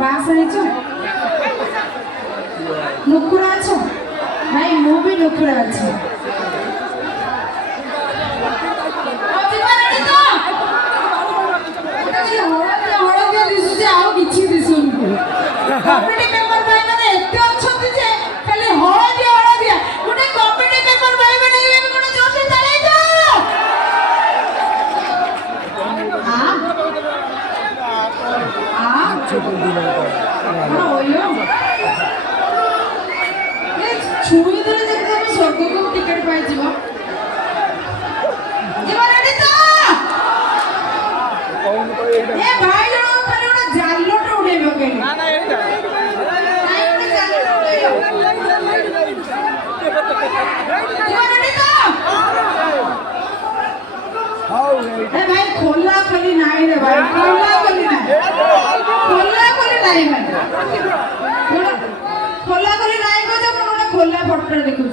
बास आइछो नुकुरा आछो भाई मु भी नुकुरा अछि कॉम्पिटिटिव पेपर भाई माने एते अछंती जे खाली हळदिया हळदिया गुटे कॉम्पिटिटिव पेपर भाई माने ये गुटे जोसे चले जाओ हां हां ओयो ये छुई दरे जे तुम स्वर्ग को टिकट पाइ जीवा जीवा रेडी तो ए भाई जणो खाली ओटा जाल्लोट उडेबो के ना ना एटा भाई खोला खोली नहीं रे भाई खोला खोली नहीं भाई खोला खोली नहीं को जब खोला फोटो देखु